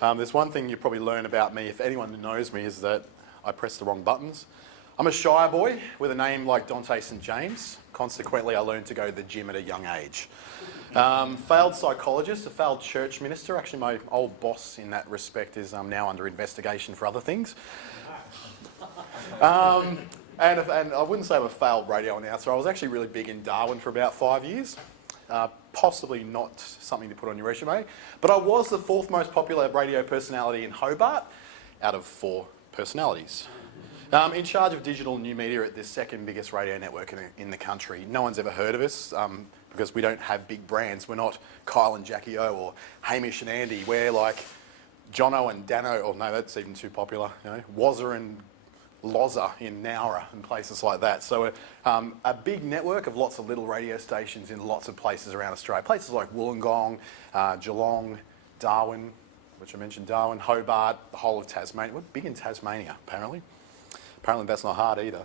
There's one thing you probably learn about me, if anyone knows me, is that I press the wrong buttons. I'm a shy boy with a name like Dante St. James. Consequently, I learned to go to the gym at a young age. Failed psychologist, a failed church minister. Actually, my old boss in that respect is now under investigation for other things. And I wouldn't say I'm a failed radio announcer. I was actually really big in Darwin for about 5 years. Possibly not something to put on your resume. But I was the 4th most popular radio personality in Hobart out of 4 personalities. In charge of digital new media at the 2nd biggest radio network in the country. No one's ever heard of us because we don't have big brands. We're not Kyle and Jackie O or Hamish and Andy. We're like Jono and Dano, or no, that's even too popular. You know, Wazza and Lozza in Nowra and places like that. So a big network of lots of little radio stations in lots of places around Australia. Places like Wollongong, Geelong, Darwin, which I mentioned, Darwin, Hobart, the whole of Tasmania. We're big in Tasmania, apparently. Apparently that's not hard either.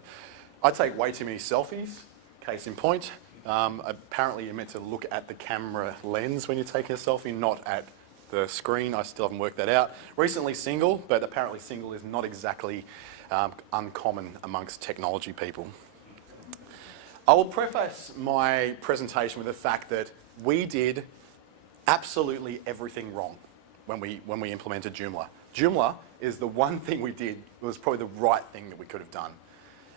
I take way too many selfies, case in point. Apparently you're meant to look at the camera lens when you're taking a selfie, not at the screen. I still haven't worked that out. Recently single, but apparently single is not exactly uncommon amongst technology people. I will preface my presentation with the fact that we did absolutely everything wrong when we implemented Joomla. Joomla is the one thing we did, it was probably the right thing that we could have done.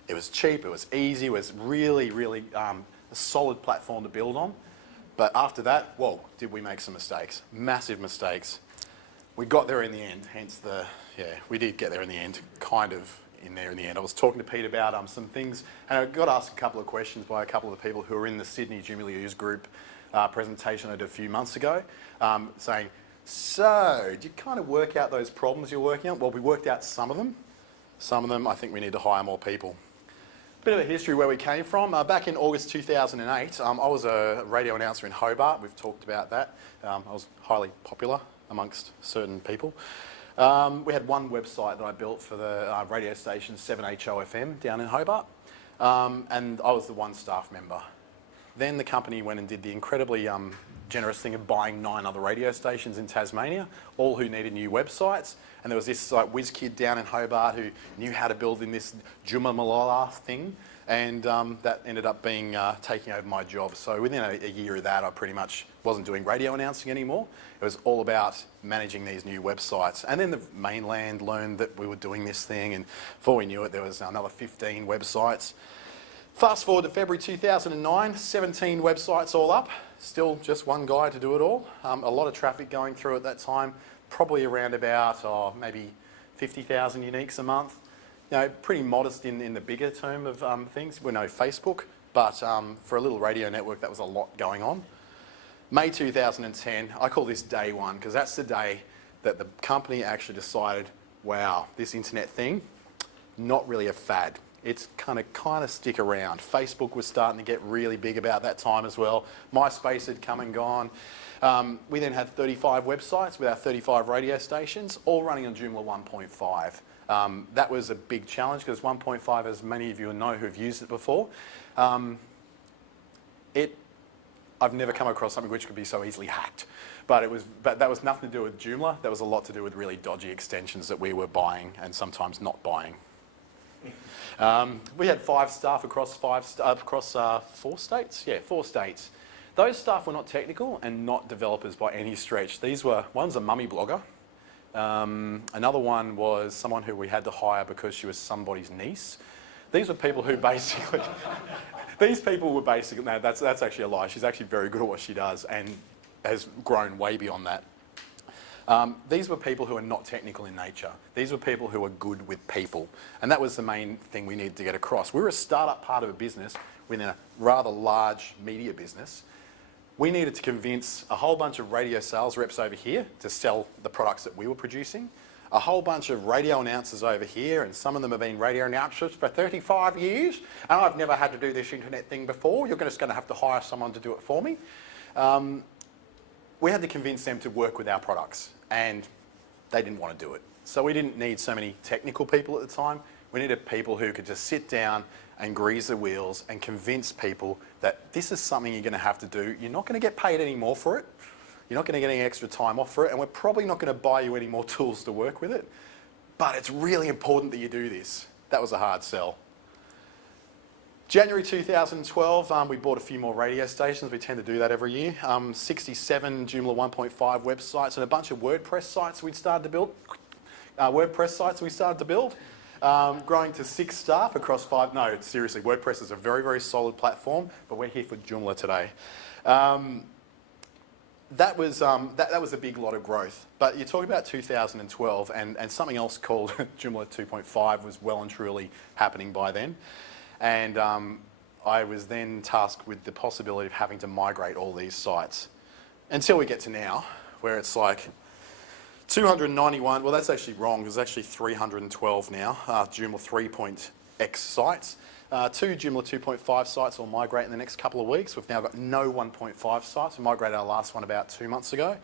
It was cheap, it was easy, it was really, really a solid platform to build on. But after that, whoa, did we make some mistakes? Massive mistakes. We got there in the end, hence the, yeah, we did get there in the end, kind of in there in the end. I was talking to Pete about some things, and I got asked a couple of questions by a couple of the people who were in the Sydney JoomlaDay group presentation I did a few months ago, saying, so, did you kind of work out those problems you're working on? Well, we worked out some of them. Some of them, I think we need to hire more people. Bit of a history where we came from. Back in August 2008, I was a radio announcer in Hobart. We've talked about that. I was highly popular amongst certain people. We had one website that I built for the radio station 7HOFM down in Hobart, and I was the one staff member. Then the company went and did the incredibly generous thing of buying 9 other radio stations in Tasmania, all who needed new websites. And there was this like whiz kid down in Hobart who knew how to build in this Joomla thing, and that ended up being taking over my job. So within a year of that, I pretty much wasn't doing radio announcing anymore. It was all about managing these new websites. And then the mainland learned that we were doing this thing, and before we knew it, there was another 15 websites. Fast forward to February 2009, 17 websites all up, still just one guy to do it all. A lot of traffic going through at that time, probably around about maybe 50,000 uniques a month. You know, pretty modest in the bigger term of things. We're no Facebook, but for a little radio network that was a lot going on. May 2010, I call this day one because that's the day that the company actually decided, wow, this internet thing, not really a fad. It's kind of stick around. Facebook was starting to get really big about that time as well. MySpace had come and gone. We then had 35 websites with our 35 radio stations, all running on Joomla 1.5. That was a big challenge because 1.5, as many of you know who've used it before, I've never come across something which could be so easily hacked. But that was nothing to do with Joomla. That was a lot to do with really dodgy extensions that we were buying and sometimes not buying. We had 5 staff across 4 states. Yeah, 4 states. Those staff were not technical and not developers by any stretch. One's a mummy blogger. Another one was someone who we had to hire because she was somebody's niece. These were people who basically, no, that's actually a lie. She's actually very good at what she does and has grown way beyond that. These were people who are not technical in nature. These were people who are good with people. And that was the main thing we needed to get across. We were a startup part of a business within a rather large media business. We needed to convince a whole bunch of radio sales reps over here to sell the products that we were producing, a whole bunch of radio announcers over here, and some of them have been radio announcers for 35 years, and I've never had to do this internet thing before. You're just going to have to hire someone to do it for me. We had to convince them to work with our products, and they didn't want to do it. So we didn't need so many technical people at the time. We needed people who could just sit down and grease the wheels and convince people that this is something you're going to have to do. You're not going to get paid any more for it. You're not going to get any extra time off for it, and we're probably not going to buy you any more tools to work with it. But it's really important that you do this. That was a hard sell. January 2012, we bought a few more radio stations. We tend to do that every year. 67 Joomla 1.5 websites and a bunch of WordPress sites we'd started to build. Growing to 6 staff across 5. No, seriously, WordPress is a very, very solid platform, but we're here for Joomla today. That was a big lot of growth. But you're talking about 2012, and something else called Joomla 2.5 was well and truly happening by then. And I was then tasked with the possibility of having to migrate all these sites. Until we get to now, where it's like 291, well that's actually wrong, there's actually 312 now, Joomla 3.x sites. 2 Joomla 2.5 sites will migrate in the next couple of weeks. We've now got no 1.5 sites. We migrated our last one about 2 months ago.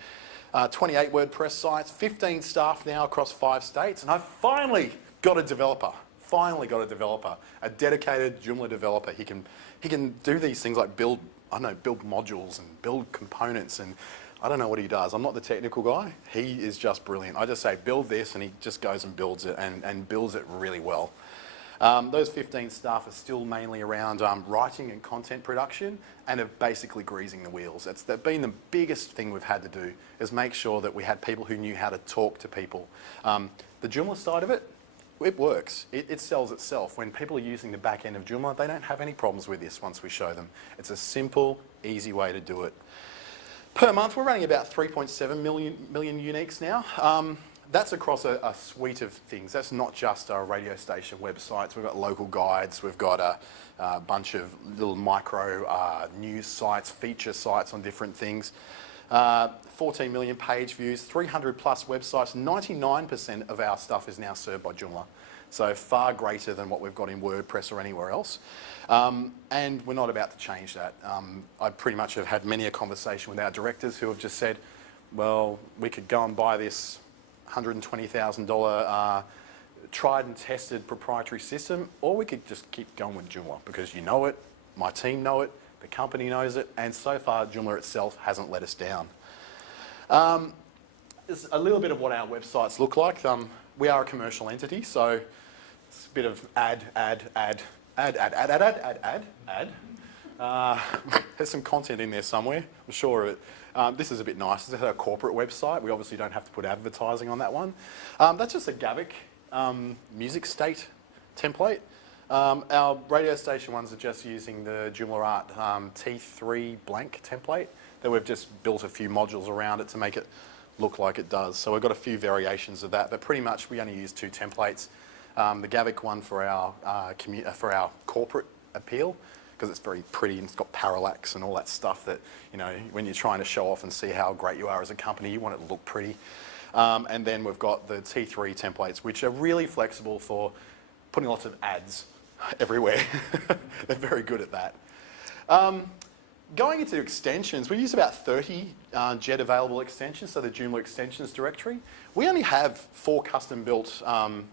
28 WordPress sites, 15 staff now across 5 states, and I've finally got a developer. A dedicated Joomla developer. He can do these things like build modules and build components, and I don't know what he does. I'm not the technical guy. He is just brilliant. I just say build this, and he just goes and builds it, and builds it really well. Those 15 staff are still mainly around writing and content production, and are basically greasing the wheels. That's been the biggest thing we've had to do, is make sure that we had people who knew how to talk to people. The Joomla side of it, it works. It sells itself. When people are using the back end of Joomla, they don't have any problems with this once we show them. It's a simple, easy way to do it. Per month, we're running about 3.7 million uniques now. That's across a suite of things. That's not just our radio station websites. We've got local guides. We've got a bunch of little micro news sites, feature sites on different things. 14 million page views, 300 plus websites. 99% of our stuff is now served by Joomla. So far greater than what we've got in WordPress or anywhere else. And we're not about to change that. I pretty much have had many a conversation with our directors who have just said, well, we could go and buy this $120,000 tried and tested proprietary system, or we could just keep going with Joomla because you know it, my team know it, the company knows it, and so far Joomla itself hasn't let us down. There's a little bit of what our websites look like. We are a commercial entity, so it's a bit of ad. There's some content in there somewhere, I'm sure of it. This is a bit nice. This is our corporate website. We obviously don't have to put advertising on that one. That's just a Gavic music state template. Our radio station ones are just using the Joomla Art T3 blank template that we've just built a few modules around it to make it look like it does. So we've got a few variations of that, but pretty much we only use 2 templates. The Gavic one for our corporate appeal, because it's very pretty and it's got parallax and all that stuff that, you know, when you're trying to show off and see how great you are as a company, you want it to look pretty. And then we've got the T3 templates, which are really flexible for putting lots of ads everywhere. They're very good at that. Going into extensions, we use about 30 JED available extensions, so the Joomla extensions directory. We only have 4 custom built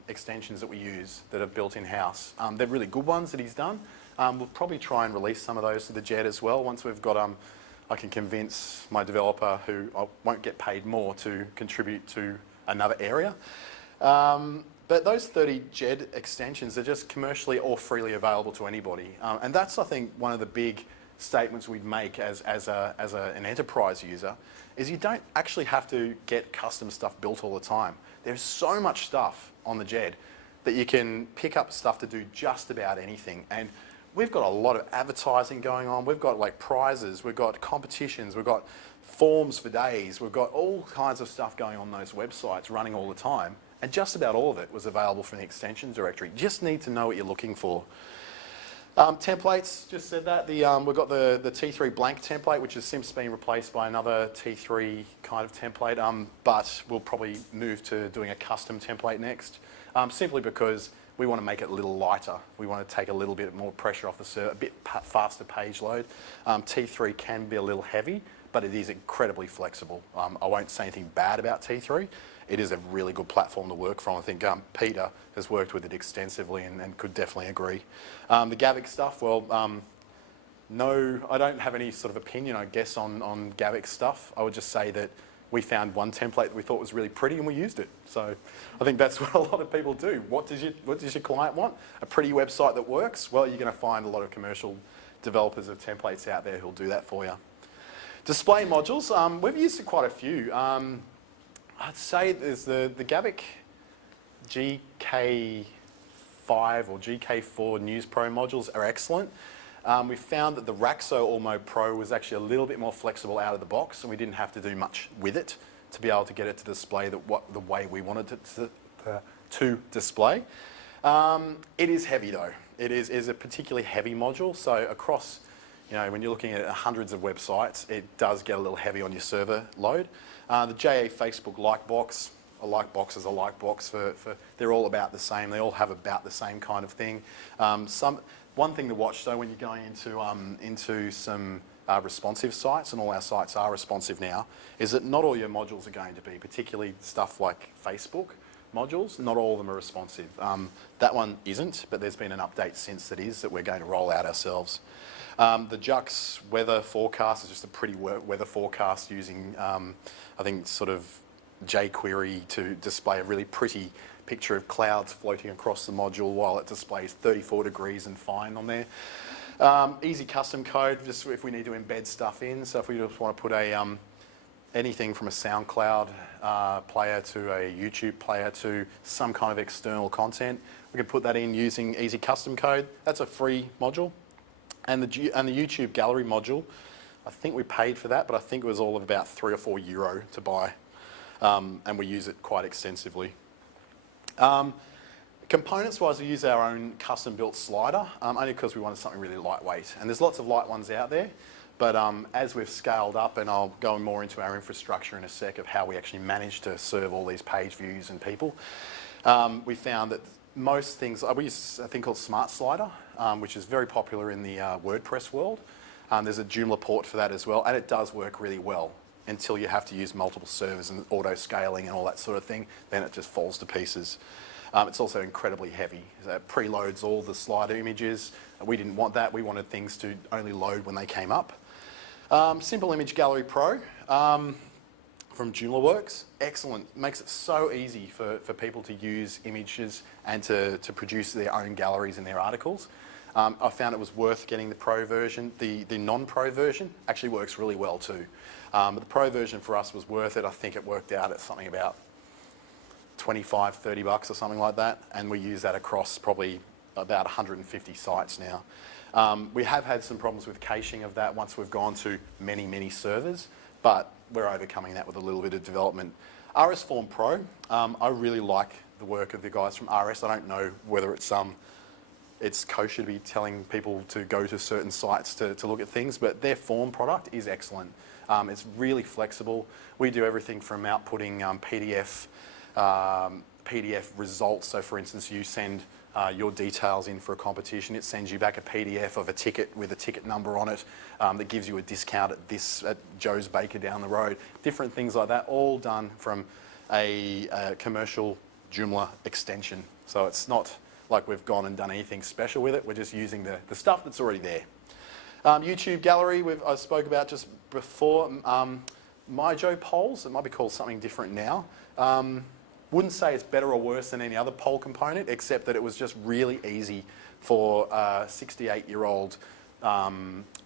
extensions that we use that are built in-house. They're really good ones that he's done. We'll probably try and release some of those to the JED as well once we've got, I can convince my developer who I won't get paid more to contribute to another area. But those 30 JED extensions are just commercially or freely available to anybody. And that's, I think, one of the big statements we'd make as an enterprise user, is you don't actually have to get custom stuff built all the time. There's so much stuff on the JED that you can pick up stuff to do just about anything. And we've got a lot of advertising going on. We've got like prizes, we've got competitions, we've got forms for days, we've got all kinds of stuff going on those websites running all the time. And just about all of it was available from the extension directory. You just need to know what you're looking for. Templates, just said that. We've got the T3 blank template, which has since been replaced by another T3 kind of template, but we'll probably move to doing a custom template next, simply because we want to make it a little lighter. We want to take a little bit more pressure off the server, a bit faster page load. T3 can be a little heavy, but it is incredibly flexible. I won't say anything bad about T3. It is a really good platform to work from. I think Peter has worked with it extensively and could definitely agree. The Gavic stuff, well, no, I don't have any sort of opinion, I guess, on Gavic stuff. I would just say that we found one template that we thought was really pretty and we used it. So I think that's what a lot of people do. What does your client want? A pretty website that works? Well, you're going to find a lot of commercial developers of templates out there who'll do that for you. Display modules, we've used quite a few. I'd say there's the Gavic GK5 or GK4 News Pro modules are excellent. We found that the Raxo Ormo Pro was actually a little bit more flexible out of the box, and we didn't have to do much with it to be able to get it to display the way we wanted it to display. It is heavy though. It is a particularly heavy module, so across, when you're looking at hundreds of websites, it does get a little heavy on your server load. The JA Facebook like box, a like box is a like box they're all about the same. They all have about the same kind of thing. One thing to watch though when you're going into some responsive sites, and all our sites are responsive now, is that not all your modules are going to be, particularly stuff like Facebook modules, not all of them are responsive. That one isn't, but there's been an update since that we're going to roll out ourselves. The Jux weather forecast is just a pretty weather forecast using, I think, sort of jQuery to display a really pretty picture of clouds floating across the module while it displays 34 degrees and fine on there. Easy custom code, just if we need to embed stuff in. So if we just want to put anything from a SoundCloud player to a YouTube player to some kind of external content, we can put that in using easy custom code. That's a free module. And the YouTube gallery module, I think we paid for that, but I think it was all of about €3 or €4 to buy. And we use it quite extensively. Components-wise, we use our own custom-built slider, only because we wanted something really lightweight. And there's lots of light ones out there, but as we've scaled up, and I'll go more into our infrastructure in a sec of how we actually manage to serve all these page views and people, we found that most things, we use a thing called Smart Slider, which is very popular in the WordPress world. There's a Joomla port for that as well, and it does work really well until you have to use multiple servers and auto-scaling and all that sort of thing. Then it just falls to pieces. It's also incredibly heavy. It preloads all the slider images. We didn't want that. We wanted things to only load when they came up. Simple Image Gallery Pro from JoomlaWorks. Excellent. Makes it so easy for people to use images and to produce their own galleries in their articles. I found it was worth getting the pro version. The non-pro version actually works really well too. But the pro version for us was worth it. I think it worked out at something about 25, 30 bucks or something like that. And we use that across probably about 150 sites now. We have had some problems with caching of that once we've gone to many, many servers, but we're overcoming that with a little bit of development. RS Form Pro, I really like the work of the guys from RS. I don't know whether it's kosher to be telling people to go to certain sites to look at things, but their form product is excellent. It's really flexible. We do everything from outputting PDF results. So for instance, you send your details in for a competition, it sends you back a PDF of a ticket with a ticket number on it that gives you a discount at Joe's Baker down the road. Different things like that, all done from a commercial Joomla extension. So it's not like we've gone and done anything special with it. We're just using the stuff that's already there. YouTube gallery, I spoke about just before. MyJo polls, it might be called something different now. Wouldn't say it's better or worse than any other poll component, except that it was just really easy for a 68-year-old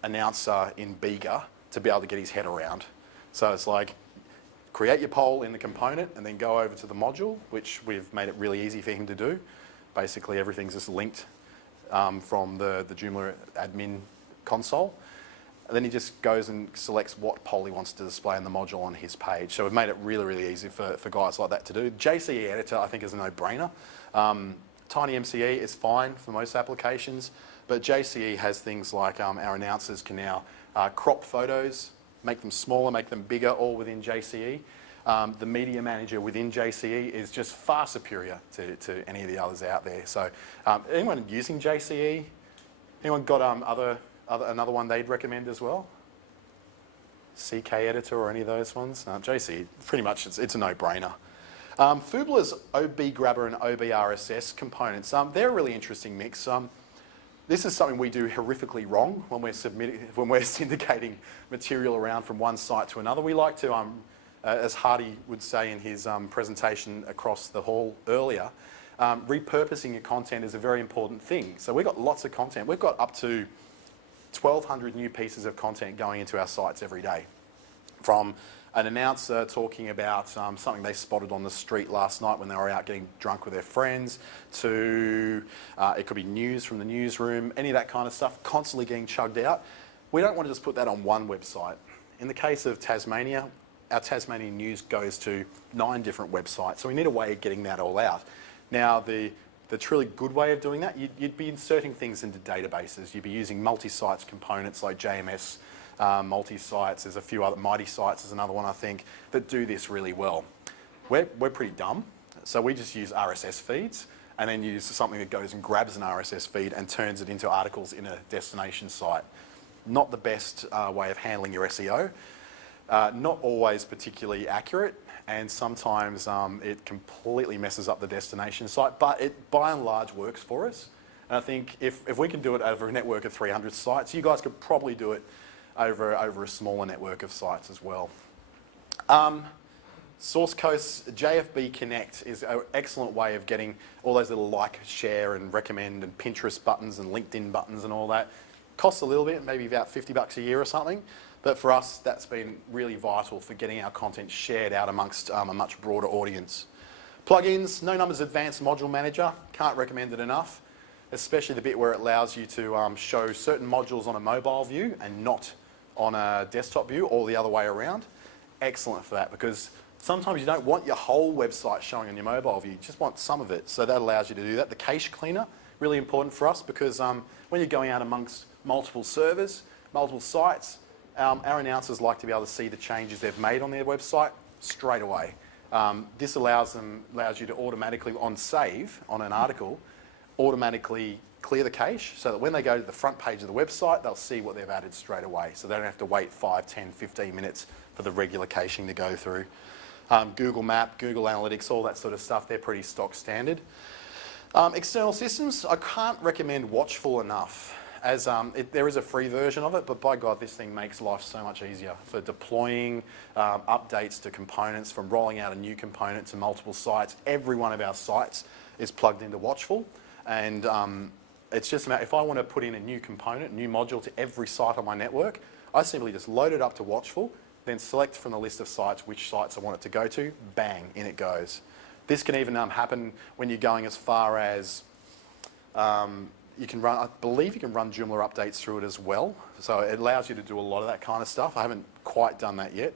announcer in Bega to be able to get his head around. So it's like, create your poll in the component and then go over to the module, which we've made it really easy for him to do. Basically, everything's just linked from the Joomla admin console. And then he just goes and selects what poll he wants to display in the module on his page. So we've made it really, really easy for guys like that to do. JCE editor, I think, is a no-brainer. TinyMCE is fine for most applications, but JCE has things like our announcers can now crop photos, make them smaller, make them bigger, all within JCE. The media manager within JCE is just far superior to any of the others out there. So anyone using JCE? Anyone got another one they'd recommend as well? CK editor or any of those ones? JCE, pretty much it's a no-brainer. Foobler's OB Grabber and OBRSS components, they're a really interesting mix. This is something we do horrifically wrong when we're syndicating material around from one site to another. We like to, as Hardy would say in his presentation across the hall earlier, repurposing your content is a very important thing. So we've got lots of content. We've got up to 1,200 new pieces of content going into our sites every day. From an announcer talking about something they spotted on the street last night when they were out getting drunk with their friends, to it could be news from the newsroom, any of that kind of stuff, constantly getting chugged out. We don't want to just put that on one website. In the case of Tasmania, our Tasmanian news goes to 9 different websites, so we need a way of getting that all out. Now, the truly good way of doing that, you'd be inserting things into databases. You'd be using multi-sites components like JMS, multi-sites. There's a few other, Mighty Sites is another one I think, that do this really well. We're pretty dumb, so we just use RSS feeds and then use something that goes and grabs an RSS feed and turns it into articles in a destination site. Not the best way of handling your SEO. Not always particularly accurate, and sometimes it completely messes up the destination site, but it by and large works for us. And I think if we can do it over a network of 300 sites, you guys could probably do it over a smaller network of sites as well. Source Coast's JFB Connect is an excellent way of getting all those little like, share and recommend and Pinterest buttons and LinkedIn buttons and all that. Costs a little bit, maybe about $50 a year or something. But for us, that's been really vital for getting our content shared out amongst a much broader audience. Plugins, No Numbers Advanced Module Manager, can't recommend it enough, especially the bit where it allows you to show certain modules on a mobile view and not on a desktop view, or the other way around. Excellent for that, because sometimes you don't want your whole website showing on your mobile view, you just want some of it, so that allows you to do that. The cache cleaner, really important for us, because when you're going out amongst multiple servers, multiple sites, our announcers like to be able to see the changes they've made on their website straight away. This allows you to automatically, on save, on an article, automatically clear the cache so that when they go to the front page of the website, they'll see what they've added straight away. So they don't have to wait 5, 10, 15 minutes for the regular caching to go through. Google Map, Google Analytics, all that sort of stuff, they're pretty stock standard. External systems, I can't recommend Watchful enough. As there is a free version of it, but by God, this thing makes life so much easier for deploying updates to components, from rolling out a new component to multiple sites. Every one of our sites is plugged into Watchful, and it's just about, if I want to put in a new component, new module to every site on my network, I simply just load it up to Watchful, then select from the list of sites which sites I want it to go to, bang, in it goes. This can even happen when you're going as far as you can run, I believe you can run Joomla updates through it as well. So it allows you to do a lot of that kind of stuff. I haven't quite done that yet.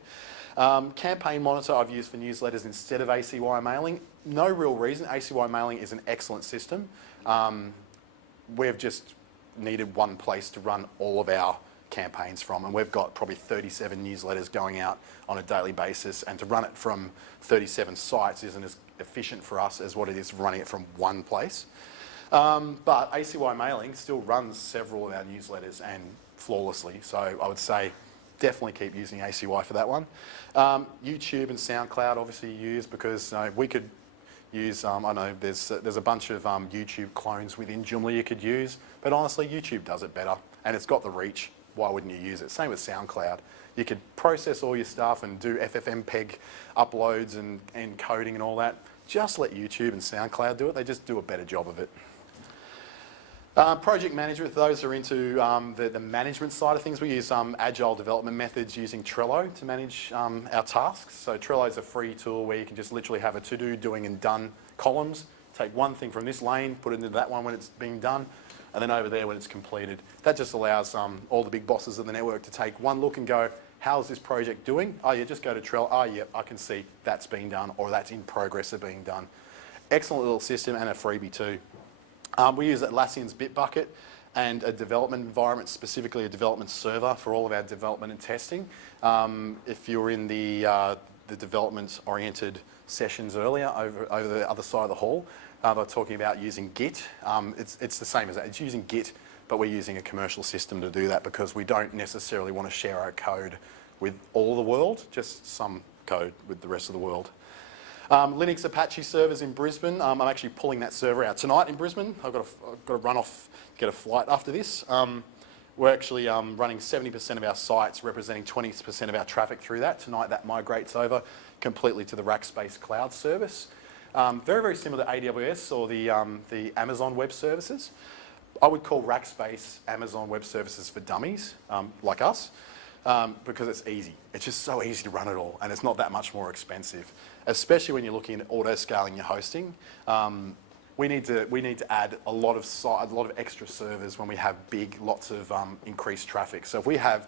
Campaign Monitor I've used for newsletters instead of ACY mailing. No real reason. ACY mailing is an excellent system. We've just needed one place to run all of our campaigns from, and we've got probably 37 newsletters going out on a daily basis, and to run it from 37 sites isn't as efficient for us as what it is running it from one place. But ACY mailing still runs several of our newsletters, and flawlessly. So I would say definitely keep using ACY for that one. YouTube and SoundCloud obviously use, because we could use, I know there's a bunch of YouTube clones within Joomla you could use, but honestly YouTube does it better, and it's got the reach. Why wouldn't you use it? Same with SoundCloud. You could process all your stuff and do FFmpeg uploads and encoding and all that. Just let YouTube and SoundCloud do it. They just do a better job of it. Project management, for those who are into the management side of things, we use agile development methods using Trello to manage our tasks. So Trello is a free tool where you can just literally have a to-do, doing and done columns. Take one thing from this lane, put it into that one when it's being done, and then over there when it's completed. That just allows all the big bosses of the network to take one look and go, how's this project doing? Oh yeah, just go to Trello. Oh yeah, I can see that's being done, or that's in progress of being done. Excellent little system, and a freebie too. We use Atlassian's Bitbucket and a development environment, specifically a development server for all of our development and testing. If you're in the development-oriented sessions earlier over the other side of the hall, they're talking about using Git. It's the same as that. It's using Git, but we're using a commercial system to do that because we don't necessarily want to share our code with all the world, just some code with the rest of the world. Linux Apache servers in Brisbane. I'm actually pulling that server out tonight in Brisbane. I've got to run off, get a flight after this. We're actually running 70% of our sites, representing 20% of our traffic through that. Tonight that migrates over completely to the Rackspace cloud service. Very, very similar to AWS or the Amazon Web Services. I would call Rackspace Amazon Web Services for dummies, like us, because it's easy. It's just so easy to run it all, and it's not that much more expensive, especially when you're looking at auto-scaling your hosting. We need to add a lot of extra servers when we have lots of increased traffic. So if we have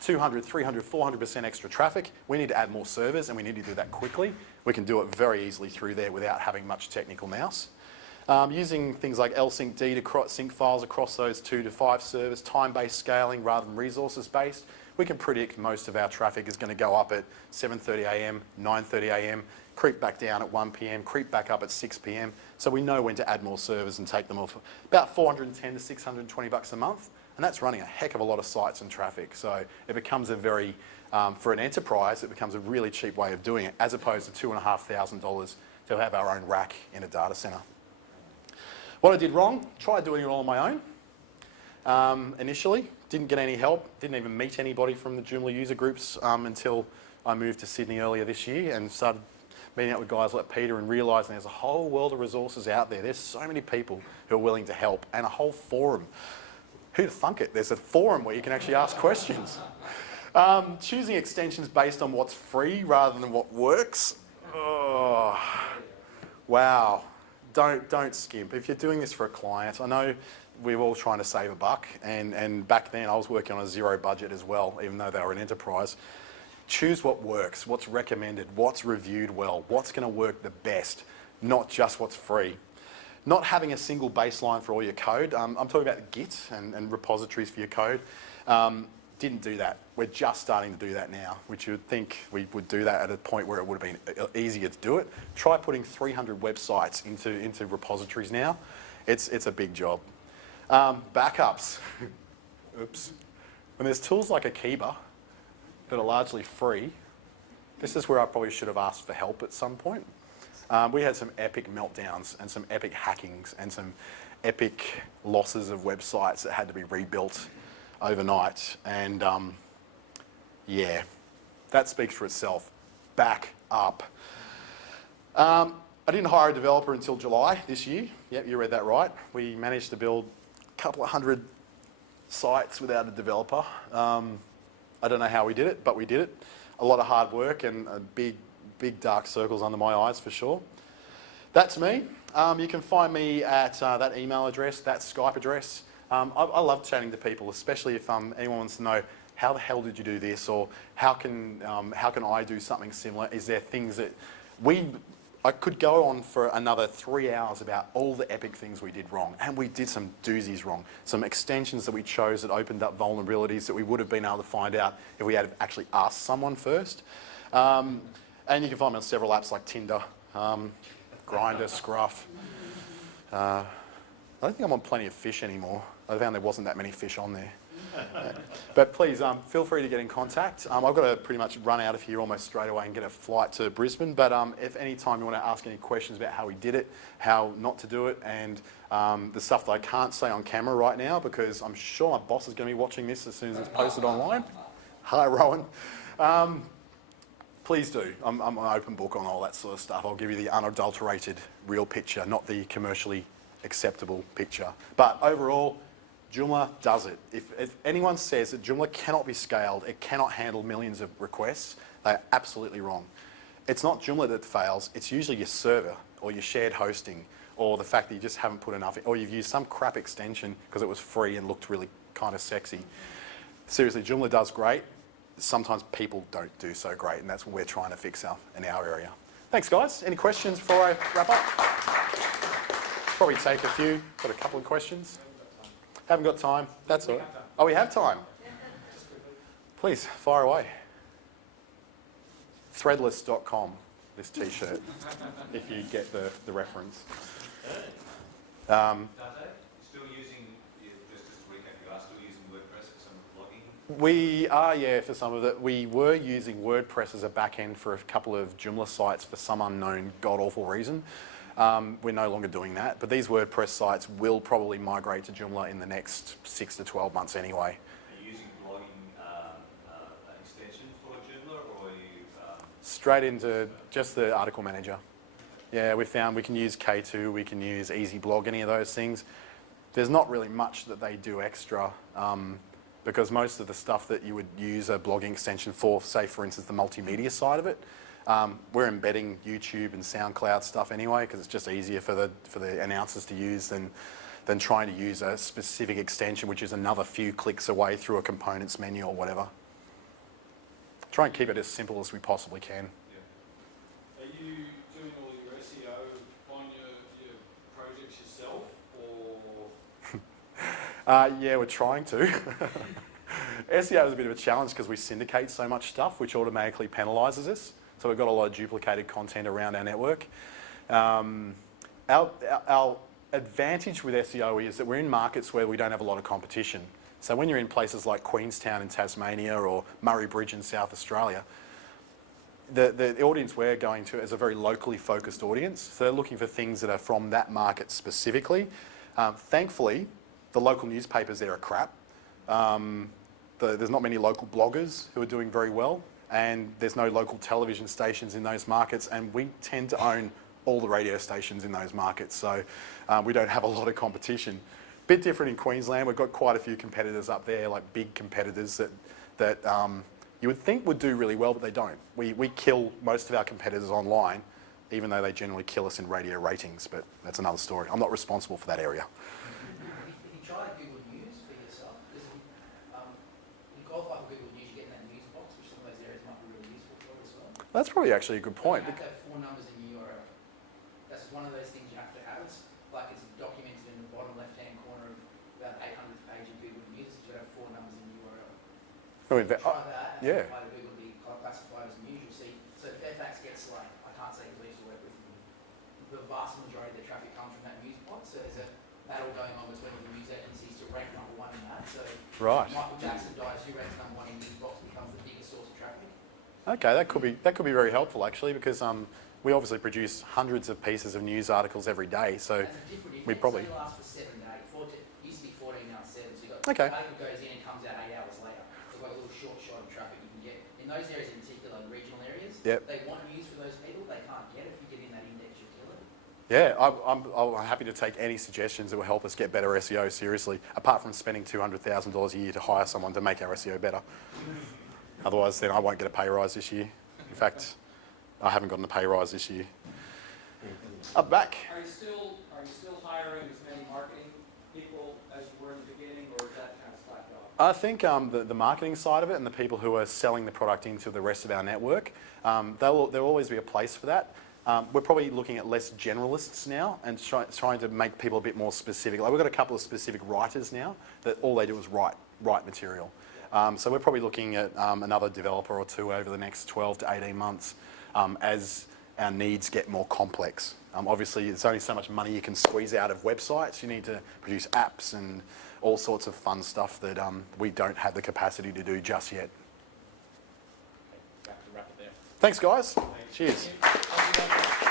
200, 300, 400% extra traffic, we need to add more servers, and we need to do that quickly. We can do it very easily through there without having much technical nous. Using things like lsyncd to sync files across those 2 to 5 servers, time-based scaling rather than resources-based, we can predict most of our traffic is going to go up at 7:30 a.m, 9:30 a.m, creep back down at 1 p.m, creep back up at 6 p.m. So we know when to add more servers and take them off. About $410 to $620 a month, and that's running a heck of a lot of sites and traffic. So it becomes a very, for an enterprise, it becomes a really cheap way of doing it, as opposed to $2,500 to have our own rack in a data center. What I did wrong, tried doing it all on my own. Initially, didn't get any help, didn't even meet anybody from the Joomla user groups until I moved to Sydney earlier this year and started meeting up with guys like Peter and realising there's a whole world of resources out there. There's so many people who are willing to help, and a whole forum. Who'd thunk it? There's a forum where you can actually ask questions. Choosing extensions based on what's free rather than what works. Oh, wow. Don't skimp. If you're doing this for a client, I know we're all trying to save a buck, and back then I was working on a zero budget as well, even though they were an enterprise. Choose what works, what's recommended, what's reviewed well, what's going to work the best, not just what's free. Not having a single baseline for all your code. I'm talking about Git and repositories for your code. Didn't do that. We're just starting to do that now, which you would think we would do that at a point where it would have been easier to do it. Try putting 300 websites into repositories now. It's a big job. Backups. Oops. When there's tools like Akiba that are largely free, this is where I probably should have asked for help at some point. We had some epic meltdowns and some epic hackings and some epic losses of websites that had to be rebuilt overnight, and yeah, that speaks for itself. Back up. I didn't hire a developer until July this year. Yep, you read that right. We managed to build a couple of hundred sites without a developer. I don't know how we did it, but we did it. A lot of hard work and big dark circles under my eyes for sure. That's me. You can find me at that email address, that Skype address. I love chatting to people, especially if anyone wants to know how the hell did you do this, or how can I do something similar? Is there things that I could go on for another 3 hours about all the epic things we did wrong, and we did some doozies wrong. Some extensions that we chose that opened up vulnerabilities that we would have been able to find out if we had actually asked someone first. And you can find me on several apps like Tinder, Grindr, Scruff. I don't think I'm on Plenty of Fish anymore. I found there wasn't that many fish on there. But please, feel free to get in contact. I've got to pretty much run out of here almost straight away and get a flight to Brisbane. But if any time you want to ask any questions about how we did it, how not to do it, and the stuff that I can't say on camera right now, because I'm sure my boss is going to be watching this as soon as it's posted online. Hi, Rowan. Please do. I'm an open book on all that sort of stuff. I'll give you the unadulterated real picture, not the commercially acceptable picture. But overall, Joomla does it. If anyone says that Joomla cannot be scaled, it cannot handle millions of requests, they're absolutely wrong. It's not Joomla that fails, it's usually your server or your shared hosting, or the fact that you just haven't put enough, or you've used some crap extension because it was free and looked really kind of sexy. Seriously, Joomla does great. Sometimes people don't do so great, and that's what we're trying to fix in our area. Thanks, guys. Any questions before I wrap up? Probably take a few. Got a couple of questions. Haven't got time. That's all right. Oh, we have time. Please, fire away. Threadless.com, this t-shirt, if you get the reference. Dante, still using, just to recap, you are still using WordPress for some blogging? We are, yeah, for some of it. We were using WordPress as a backend for a couple of Joomla sites for some unknown god-awful reason. We're no longer doing that, but these WordPress sites will probably migrate to Joomla in the next 6 to 12 months anyway. Are you using blogging an extension for Joomla, or are you... Straight into just the article manager. Yeah, we found we can use K2, we can use EasyBlog, any of those things. There's not really much that they do extra because most of the stuff that you would use a blogging extension for, say for instance the multimedia side of it, we're embedding YouTube and SoundCloud stuff anyway because it's just easier for the announcers to use than trying to use a specific extension which is another few clicks away through a components menu or whatever. Try and keep it as simple as we possibly can. Yeah. Are you doing all your SEO on your projects yourself, or...? Yeah, we're trying to. SEO is a bit of a challenge because we syndicate so much stuff which automatically penalises us. So we've got a lot of duplicated content around our network. Our advantage with SEO is that we're in markets where we don't have a lot of competition. So when you're in places like Queenstown in Tasmania or Murray Bridge in South Australia, the audience we're going to is a very locally focused audience. So they're looking for things that are from that market specifically. Thankfully, the local newspapers there are crap. There's not many local bloggers who are doing very well, and there's no local television stations in those markets, and we tend to own all the radio stations in those markets, so we don't have a lot of competition. Bit different in Queensland. We've got quite a few competitors up there, like big competitors that you would think would do really well, but they don't. We kill most of our competitors online, even though they generally kill us in radio ratings, but that's another story. I'm not responsible for that area. If you try Google News for yourself, because you qualify for Google News, you get in that news box, which some of those areas might be really useful for as well. That's probably actually a good point. You have to have 4 numbers in your URL. That's one of those things you have to have. It's like it's documented in the bottom left-hand corner of about 800th page of Google News. You have 4 numbers in your URL. Try that and apply to Google to be classified as news. You'll see. So Fairfax gets like, I can't say because I used to work with them. The vast majority of their traffic comes from that news box. So there's a battle going on between the news agencies to rank #1 in that. So Right. Michael Jackson dies, who ranks #1 in news box becomes the biggest source of traffic. Okay, that could be very helpful actually, because we obviously produce hundreds of pieces of news articles every day, so we probably... It lasts for 7 days. It used to be 14, now it's 7. So you got Okay. the article goes in and comes out 8 hours later. So like a little short shot of traffic you can get. In those areas in particular, regional areas, Yep. they want news for those people. They can't get it. If you get in that index, you kill it. Yeah, I'm happy to take any suggestions that will help us get better SEO, seriously, apart from spending $200,000 a year to hire someone to make our SEO better. Otherwise, then I won't get a pay rise this year. In fact, I haven't gotten a pay rise this year. Up back. Are you still hiring as many marketing people as you were in the beginning, or is that kind of slacked off? I think the marketing side of it and the people who are selling the product into the rest of our network, there'll always be a place for that. We're probably looking at less generalists now and trying to make people a bit more specific. Like we've got a couple of specific writers now that all they do is write material. So we're probably looking at another developer or 2 over the next 12 to 18 months as our needs get more complex. Obviously, there's only so much money you can squeeze out of websites. You need to produce apps and all sorts of fun stuff that we don't have the capacity to do just yet. Wrap it there. Thanks, guys. Thanks. Cheers. Thank you.